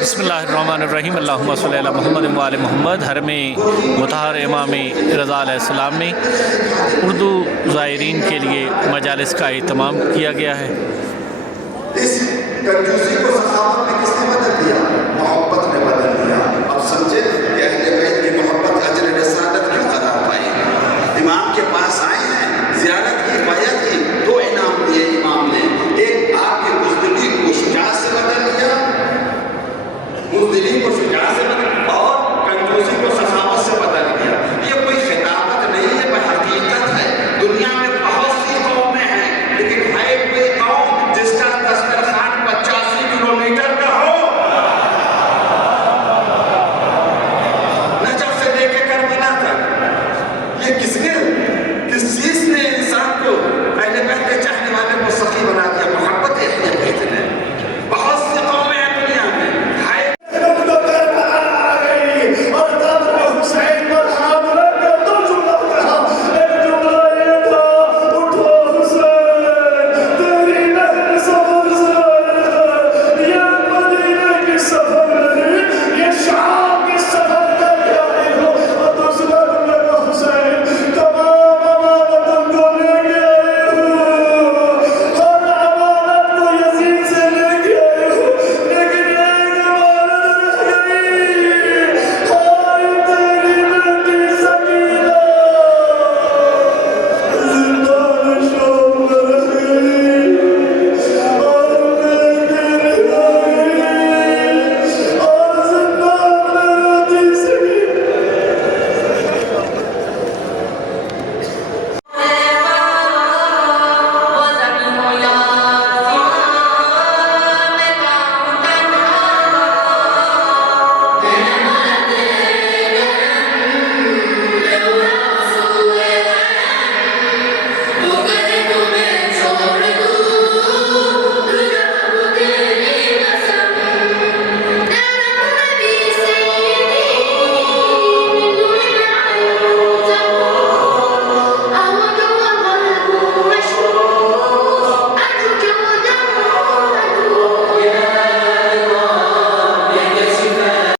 बिस्मिल्लाहिर्रहमानिर्रहीम अल्लाहुम्मा सल्ली अला मुहम्मद व आले मुहम्मद। हरम मुतहर इमाम रज़ा अलैहिस्सलाम में उर्दू ज़ायरीन के लिए मजालिस का एहतमाम किया गया है। इस कंजूसी को सखावत में किसने बदल दिया? मोहब्बत ने बदल दिया। अब समझे कि अहले बैत की मोहब्बत अजर रसालत क्यों करार पाई। इमाम के पास आए हैं, ज़ियारत की, बैत की, दो इनाम दिए इमाम ने। एक आपके बुज़दिली को शुजाअत से बदल दिया, बुज़दिली को